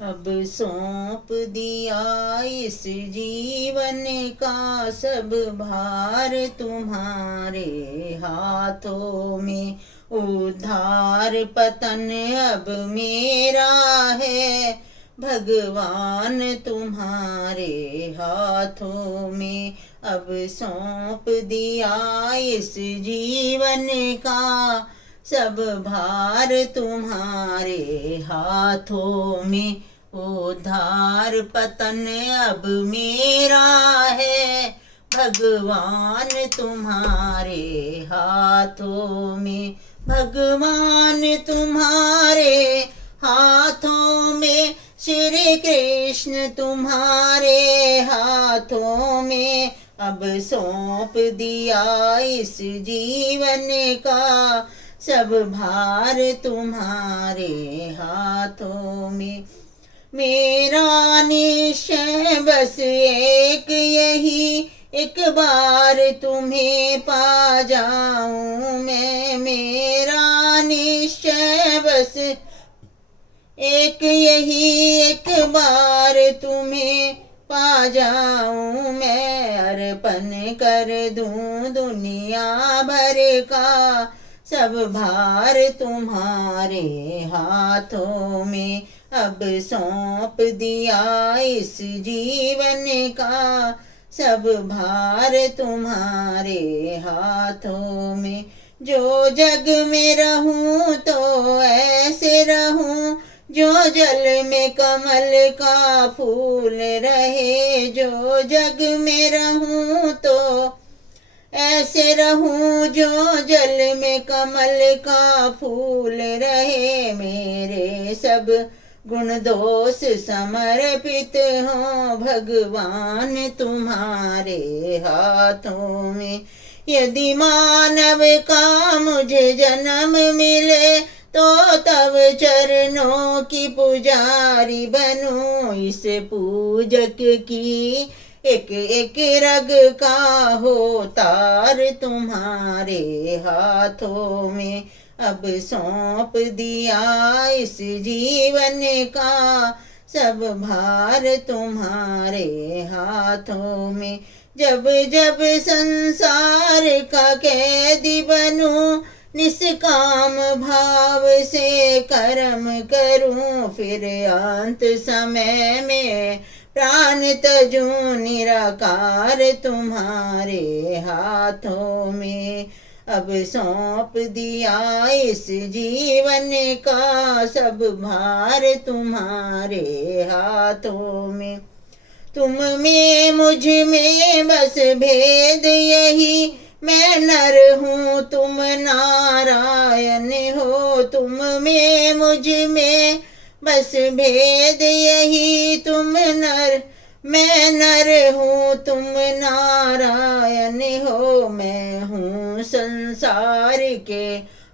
अब सौंप दिया इस जीवन का सब भार तुम्हारे हाथों में। उद्धार पतन अब मेरा है भगवान तुम्हारे हाथों में। अब सौंप दिया इस जीवन का सब भार तुम्हारे हाथों में। उद्धार पतन अब मेरा है भगवान तुम्हारे हाथों में। भगवान तुम्हारे हाथों में, श्री कृष्ण तुम्हारे हाथों में। अब सौंप दिया इस जीवन का सब भार तुम्हारे हाथों में। मेरा निश्चय बस एक यही, एक बार तुम्हें पा जाऊं मैं। मेरा निश्चय बस एक यही, एक बार तुम्हें पा जाऊं मैं। अर्पण कर दूं दुनिया भर का सब भार तुम्हारे हाथों में। अब सौंप दिया इस जीवन का सब भार तुम्हारे हाथों में। जो जग में रहूं तो ऐसे रहूं, जो जल में कमल का फूल रहे। जो जग में रहूं तो ऐसे रहूं, जो जल में कमल का फूल रहे। मेरे सब गुण दोष समर्पित हो भगवान तुम्हारे हाथों में। यदि मानव का मुझे जन्म मिले तो तब चरणों की पुजारी बनूं। इस पूजक की एक एक रग का हो तार तुम्हारे हाथों में। अब सौंप दिया इस जीवन का सब भार तुम्हारे हाथों में। जब जब संसार का कैदी बनूं, निष्काम भाव से कर्म करूं। फिर अंत समय में प्राण तजूं निराकार तुम्हारे हाथों में। अब सौंप दिया इस जीवन का सब भार तुम्हारे हाथों में। तुम में मुझ में बस भेद यही, मैं नर हूँ तुम नारायण हो। तुम में मुझ में बस भेद यही, तुम नर मैं नर हूँ तुम नारायण हो। मैं हूँ संसार के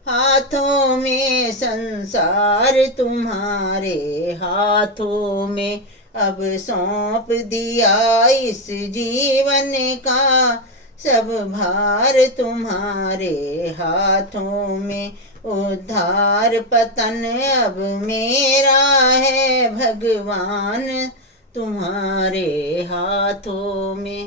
हाथों में, संसार तुम्हारे हाथों में। अब सौंप दिया इस जीवन का सब भार तुम्हारे हाथों में। उद्धार पतन अब मेरा है भगवान तुम्हारे हाथों में।